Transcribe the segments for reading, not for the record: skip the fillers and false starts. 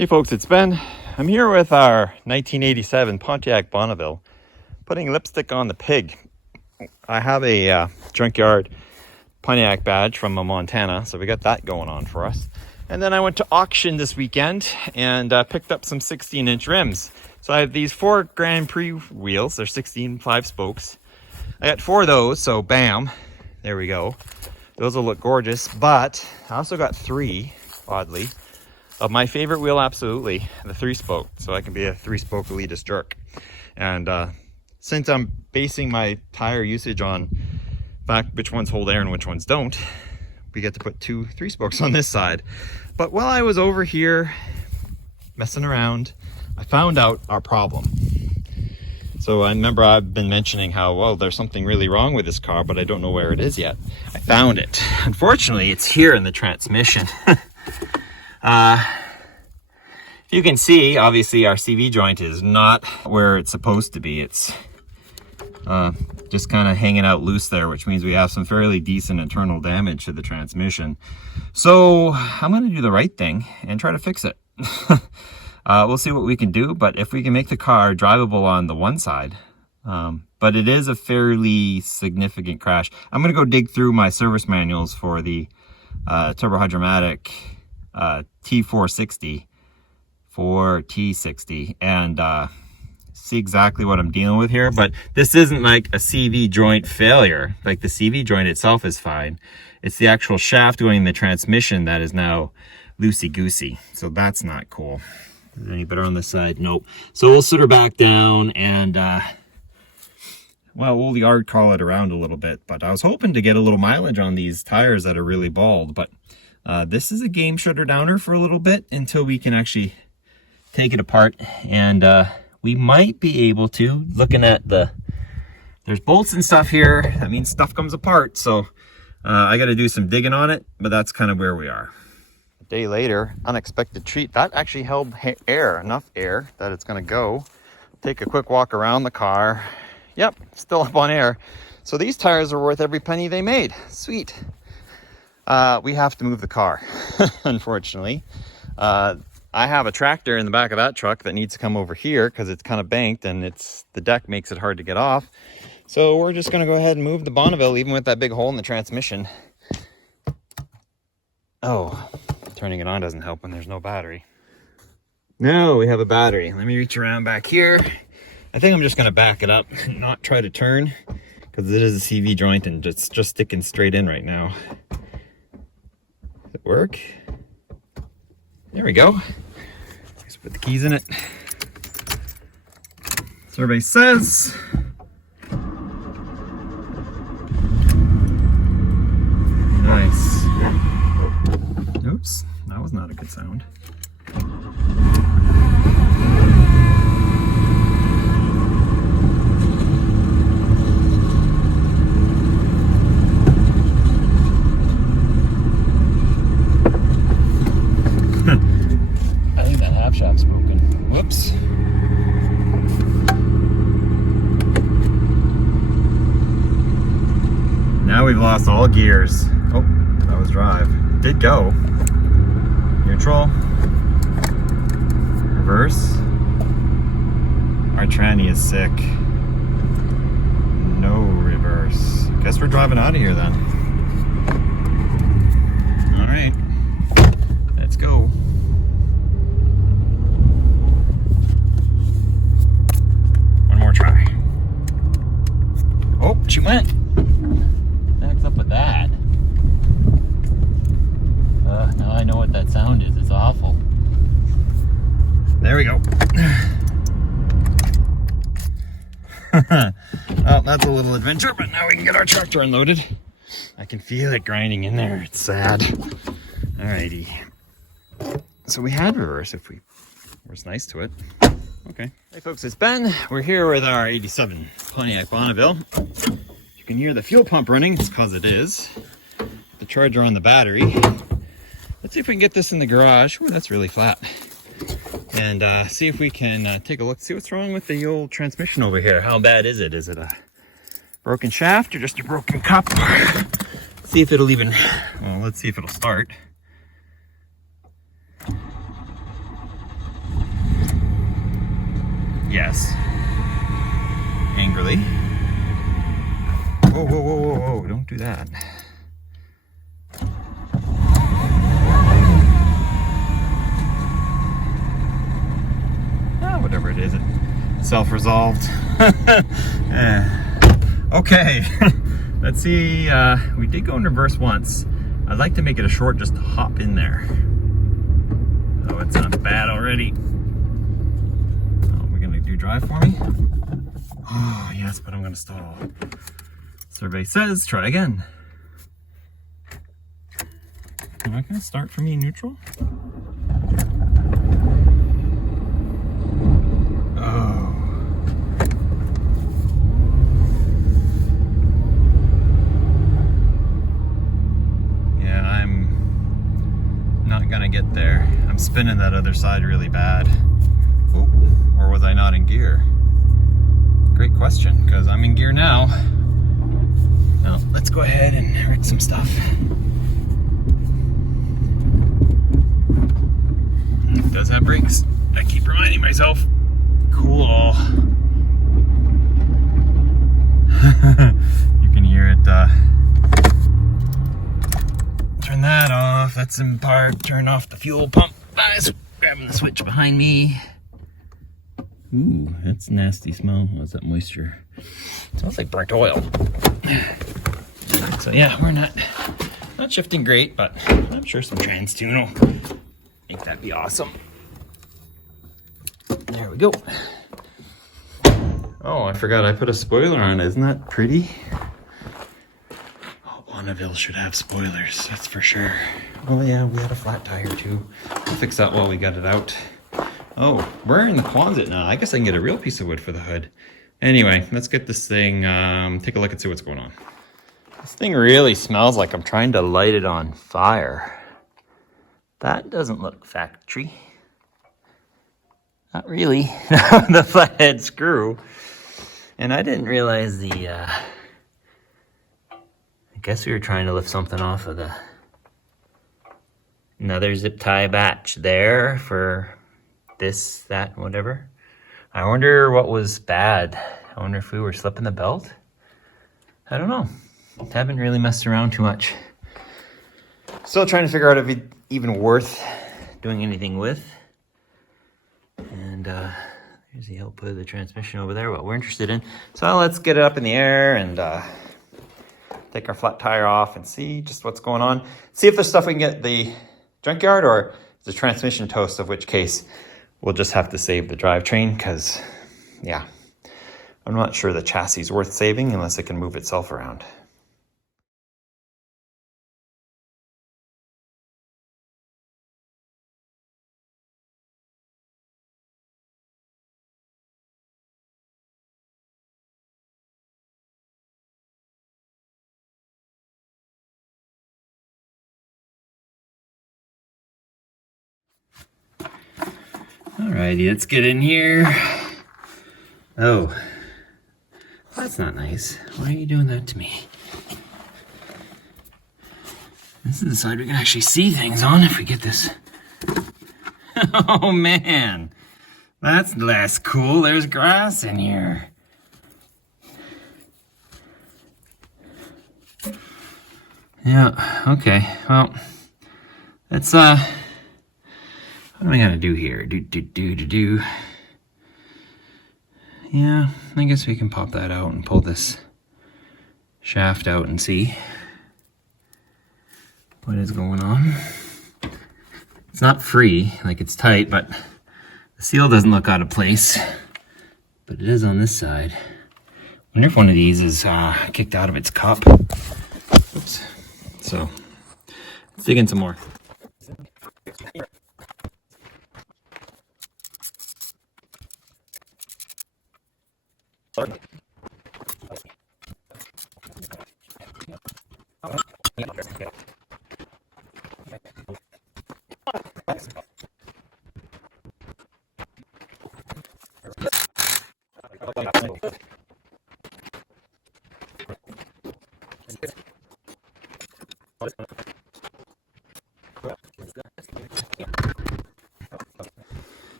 Hey folks, it's Ben. I'm here with our 1987 Pontiac Bonneville, putting lipstick on the pig. I have a junkyard Pontiac badge from Montana, so we got that going on for us. And then I went to auction this weekend and picked up some 16-inch rims. So I have these 4 Grand Prix wheels. They're 16 5-spokes. I got 4 of those, so bam, there we go. Those will look gorgeous, but I also got 3, oddly, of my favorite wheel, absolutely, the 3-spoke, so I can be a 3-spoke elitist jerk. And since I'm basing my tire usage on fact which ones hold air and which ones don't, we get to put 2 3-spokes on this side. But while I was over here messing around, I found out our problem. So I remember I've been mentioning how, well, there's something really wrong with this car, but I don't know where it is yet. I found it. Unfortunately, it's here in the transmission. You can see, obviously, our CV joint is not where it's supposed to be. It's just kind of hanging out loose there, which means we have some fairly decent internal damage to the transmission. So I'm going to do the right thing and try to fix it. We'll see what we can do, but if we can make the car drivable on the one side, but it is a fairly significant crash. I'm going to go dig through my service manuals for the Turbo-Hydromatic T460 for T60 and see exactly what I'm dealing with here. But this isn't like a CV joint failure. Like, the CV joint itself is fine. It's the actual shaft going in the transmission that is now loosey-goosey. So that's not cool. Is it any better on this side? Nope. So we'll sit her back down and well, we'll yard call it around a little bit. But I was hoping to get a little mileage on these tires that are really bald, but this is a game shutter downer for a little bit until we can actually take it apart. And we might be able to, looking at there's bolts and stuff here. That means stuff comes apart. So I got to do some digging on it, but that's kind of where we are. A day later, unexpected treat. That actually held air, enough air that it's going to go. Take a quick walk around the car. Yep, still up on air. So these tires are worth every penny they made. Sweet. We have to move the car, unfortunately. I have a tractor in the back of that truck that needs to come over here because it's kind of banked and the deck makes it hard to get off. So we're just going to go ahead and move the Bonneville, even with that big hole in the transmission. Oh, turning it on doesn't help when there's no battery. No, we have a battery. Let me reach around back here. I think I'm just going to back it up and not try to turn because it is a CV joint and it's just sticking straight in right now. Does it work? There we go. Just put the keys in it. Survey says nice. Oops, that was not a good sound. Shaft's broken. Whoops. Now we've lost all gears. Oh, that was drive. It did go. Neutral. Reverse. Our tranny is sick. No reverse. Guess we're driving out of here then. All right. Let's go. Oh, she went. What's up with that? Now I know what that sound is. It's awful. There we go. Well, that's a little adventure, but now we can get our tractor unloaded. I can feel it grinding in there. It's sad. Alrighty. So we had reverse if we were nice to it. Okay. Hey folks, it's Ben. We're here with our 87 Pontiac Bonneville. You can hear the fuel pump running. It's because it is. The charger on the battery. Let's see if we can get this in the garage. Ooh, that's really flat. And see if we can take a look, see what's wrong with the old transmission over here. How bad is it? Is it a broken shaft or just a broken cup? See if it'll even, well, let's see if it'll start. Yes. Angrily. Whoa, whoa, whoa, whoa, whoa, don't do that. Ah, whatever it is, it's self-resolved. Okay, let's see, we did go in reverse once. I'd like to make it a short, just to hop in there. Oh, it's not bad already. Oh, we're gonna do drive for me? Oh, yes, but I'm gonna stall. Survey says, try again. Am I gonna start for me in neutral? Oh. Yeah, I'm not gonna get there. I'm spinning that other side really bad. Ooh, or was I not in gear? Great question, because I'm in gear now. Now, let's go ahead and wreck some stuff. It does have brakes. I keep reminding myself. Cool. You can hear it. Turn that off. That's in park. Turn off the fuel pump. Grabbing the switch behind me. Ooh, that's a nasty smell. What's that moisture? It smells like burnt oil. So yeah, we're not shifting great, but I'm sure some trans tune will make that be awesome. There we go. Oh, I forgot I put a spoiler on. Isn't that pretty? Oh, Bonneville should have spoilers, that's for sure. Oh yeah, we had a flat tire too. We'll fix that while we got it out. Oh, we're in the quanset now. I guess I can get a real piece of wood for the hood. Anyway, let's get this thing, take a look and see what's going on. This thing really smells like I'm trying to light it on fire. That doesn't look factory. Not really. The flathead screw. And I didn't realize the, I guess we were trying to lift something off of the, another zip tie batch there for this, that, whatever. I wonder what was bad. I wonder if we were slipping the belt. I don't know. Haven't really messed around too much. Still trying to figure out if it's even worth doing anything with. And there's the output of the transmission over there, what we're interested in. So let's get it up in the air and take our flat tire off and see just what's going on. See if there's stuff we can get at the junkyard or the transmission toast, of which case we'll just have to save the drivetrain because, yeah, I'm not sure the chassis is worth saving unless it can move itself around. Alrighty, let's get in here. Oh, that's not nice. Why are you doing that to me? This is the side we can actually see things on if we get this. Oh man, that's less cool. There's grass in here. Yeah, okay, well, let's, what am I gonna do here? Do. Yeah, I guess we can pop that out and pull this shaft out and see what is going on. It's not free, like it's tight, but the seal doesn't look out of place. But it is on this side. I wonder if one of these is kicked out of its cup. Oops. So, let's dig in some more.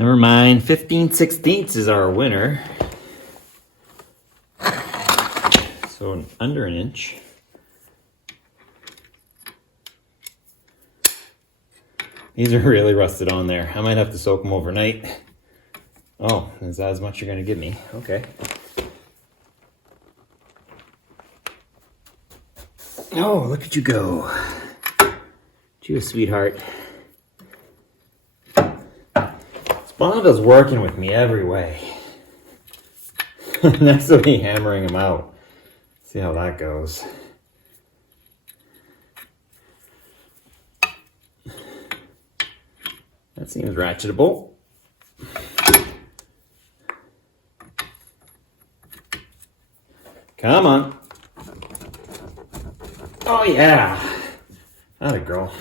Never mind, 15/16 is our winner. So under an inch. These are really rusted on there. I might have to soak them overnight. Oh, is that as much you're gonna give me? Okay. Oh, look at you go. You a sweetheart. Bonneville's working with me every way. Next will be hammering him out. See how that goes. That seems ratchetable. Come on. Oh yeah. Atta girl.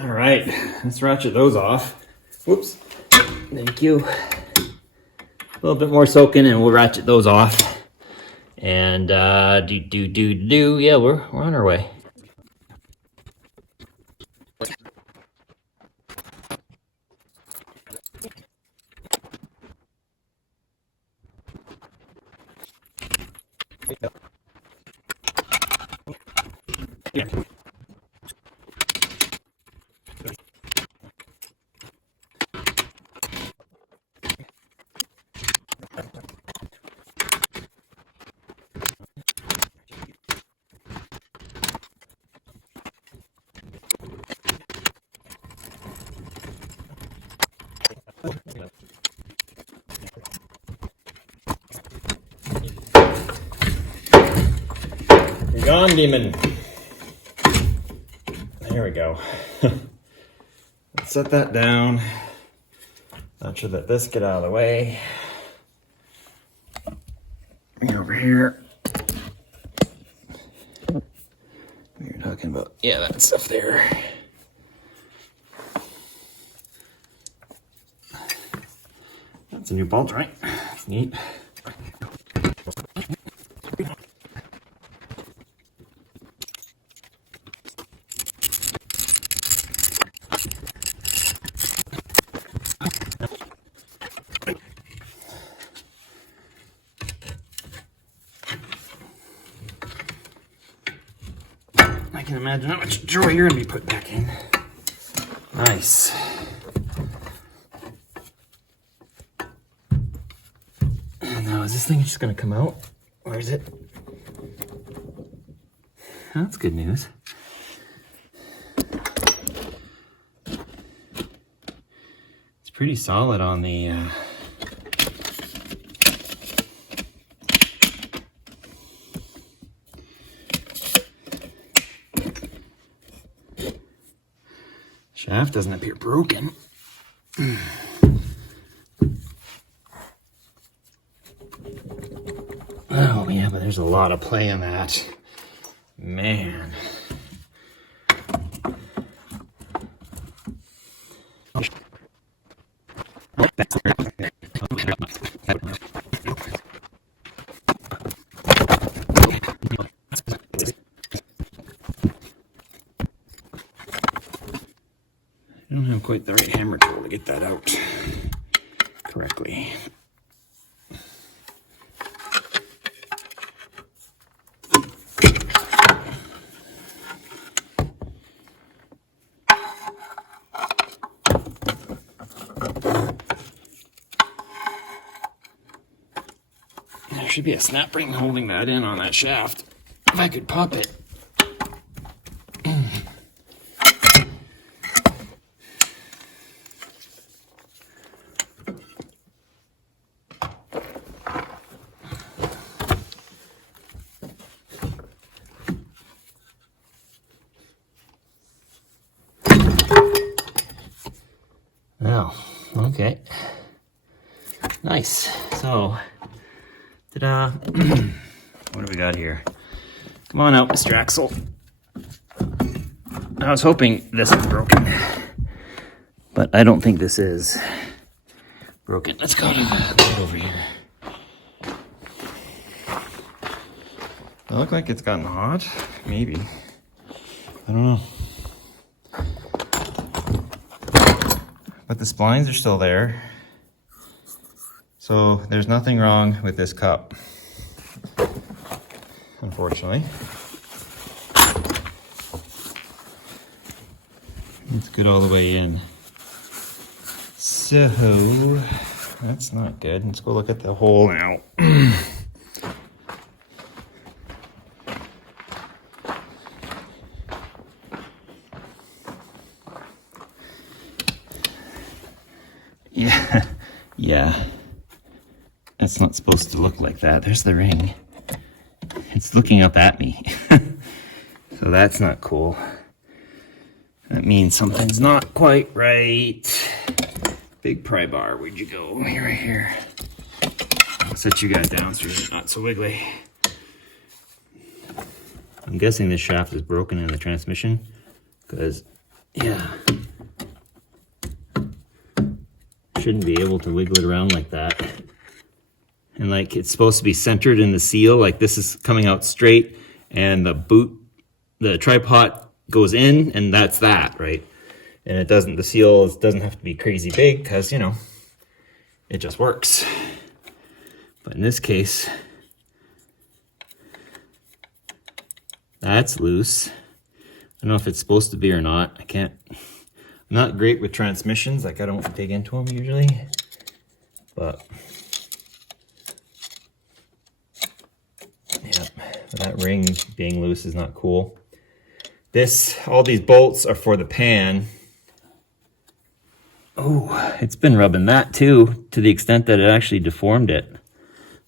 All right, let's ratchet those off. Whoops. Thank you. A little bit more soaking and we'll ratchet those off. And yeah, we're on our way. Yeah. You're gone, demon. There we go. Let's set that down. Not sure that this get out of the way. Bring it over here. What you're talking about? Yeah, that stuff there. That's a new ball joint. That's neat. I can imagine how much joy you're gonna be put back in. Nice. Now, is this thing just gonna come out? Or is it? That's good news. It's pretty solid on the shaft doesn't appear broken. Oh yeah, but there's a lot of play in that. Man. I don't have quite the right hammer tool to get that out correctly. There should be a snap ring holding that in on that shaft. If I could pop it. Oh, okay. Nice. So, ta-da. What do we got here? Come on out, Mr. Axel. I was hoping this was broken, but I don't think this is broken. Let's go over here. It look like it's gotten hot, maybe. I don't know. But the splines are still there. So there's nothing wrong with this cup, unfortunately. It's good all the way in. So that's not good. Let's go look at the hole now. Yeah. It's not supposed to look like that. There's the ring. It's looking up at me. So that's not cool. That means something's not quite right. Big pry bar, where'd you go? Right here. I'll set you guys down so you're not so wiggly. I'm guessing this shaft is broken in the transmission, because, yeah, shouldn't be able to wiggle it around like that. And like, it's supposed to be centered in the seal, like this is coming out straight, and the tripod goes in, and that's that, right? And it doesn't, the seal doesn't have to be crazy big, because, you know, it just works. But in this case, that's loose. I don't know if it's supposed to be or not. I'm not great with transmissions, like I don't dig into them usually, but yeah, that ring being loose is not cool. All these bolts are for the pan. Oh, it's been rubbing that too, to the extent that it actually deformed it.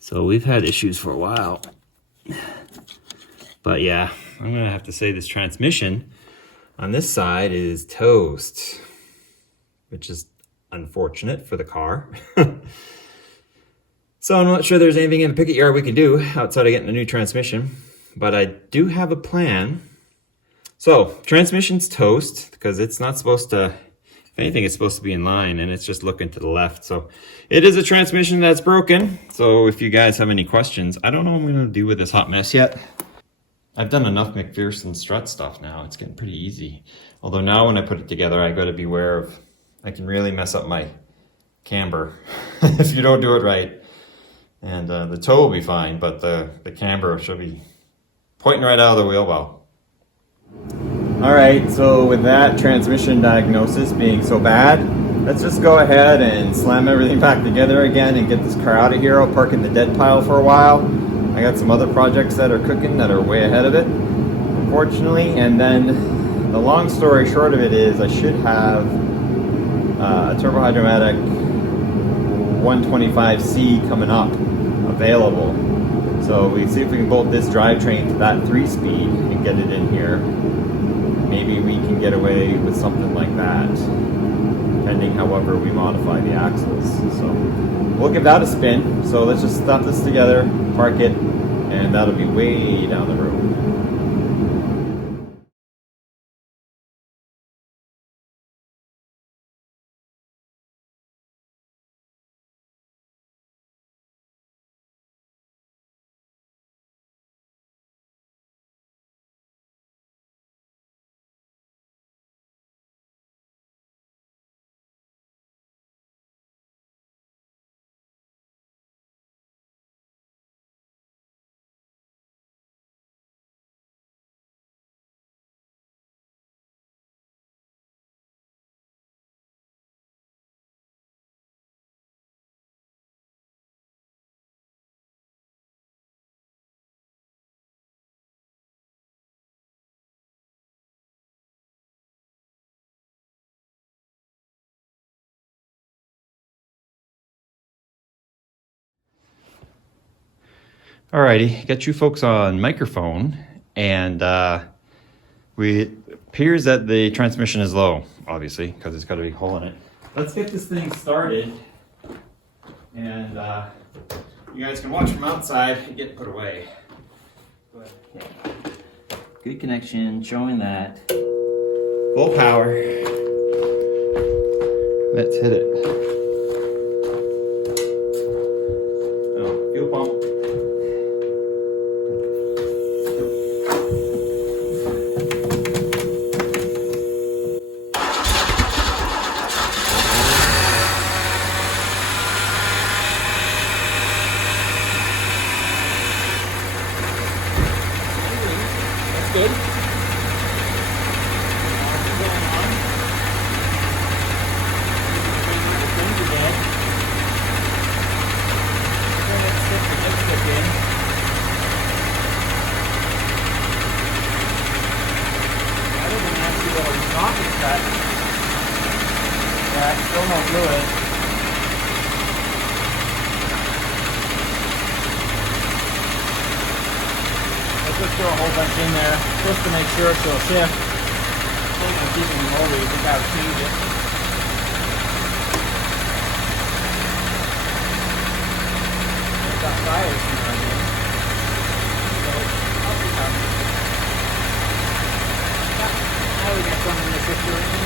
So we've had issues for a while. But yeah, I'm gonna have to say this transmission on this side is toast, which is unfortunate for the car. So I'm not sure there's anything in the picket yard we can do outside of getting a new transmission, but I do have a plan. So transmission's toast because it's not supposed to, if anything, it's supposed to be in line, and it's just looking to the left. So it is a transmission that's broken. So if you guys have any questions, I don't know what I'm gonna do with this hot mess yet. I've done enough McPherson strut stuff now. It's getting pretty easy. Although now when I put it together, I gotta be aware of, I can really mess up my camber if you don't do it right. And the toe will be fine, but the camber should be pointing right out of the wheel well. All right, so with that transmission diagnosis being so bad, let's just go ahead and slam everything back together again and get this car out of here. I'll park in the dead pile for a while. I got some other projects that are cooking that are way ahead of it, unfortunately. And then the long story short of it is I should have a Turbo Hydromatic 125C coming up available. So we see if we can bolt this drivetrain to that 3-speed and get it in here. Maybe we can get away with something like that, depending however we modify the axles. So we'll give that a spin. So let's just stuff this together, park it, and that'll be way down the road. Alrighty, got you folks on microphone, and it appears that the transmission is low, obviously, because it's got a big hole in it. Let's get this thing started, and you guys can watch from outside and get put away. But, yeah. Good connection, showing that. Full power. Let's hit it. Oh, fuel pump. That's good. Yeah, still no fluid. Let's just throw a whole bunch in there just to make sure she'll shift. Still gonna keep it molded, we gotta change it. It's got fires in there again. So I'll be done. Now we got something to shift around.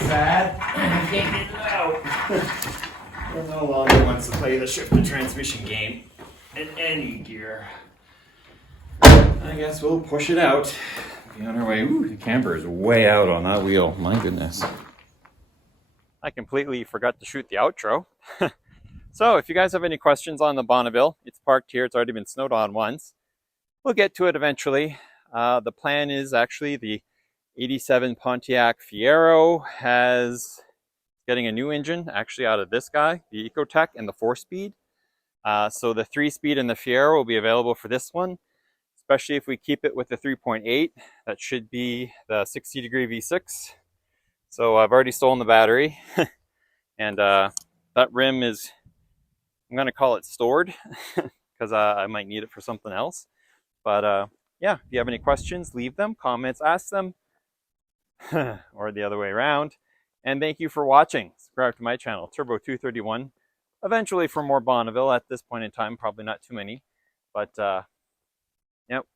Sad. I can't get it out. It no longer wants to play the shifted transmission game in any gear. I guess we'll push it out. Be on our way. Ooh, the camber is way out on that wheel. My goodness. I completely forgot to shoot the outro. So if you guys have any questions on the Bonneville, it's parked here. It's already been snowed on once. We'll get to it eventually. The plan is actually the 87 Pontiac Fiero has getting a new engine actually out of this guy, the Ecotech, and the 4-speed. So the 3-speed in the Fiero will be available for this one, especially if we keep it with the 3.8. That should be the 60-degree V6. So I've already stolen the battery. And that rim is, I'm going to call it stored because I might need it for something else. But yeah, if you have any questions, leave them, comments, ask them. Or the other way around. And thank you for watching. Subscribe to my channel, Turbo 231. Eventually for more Bonneville. At this point in time, probably not too many. But yep,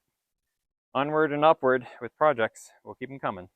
onward and upward with projects. We'll keep them coming.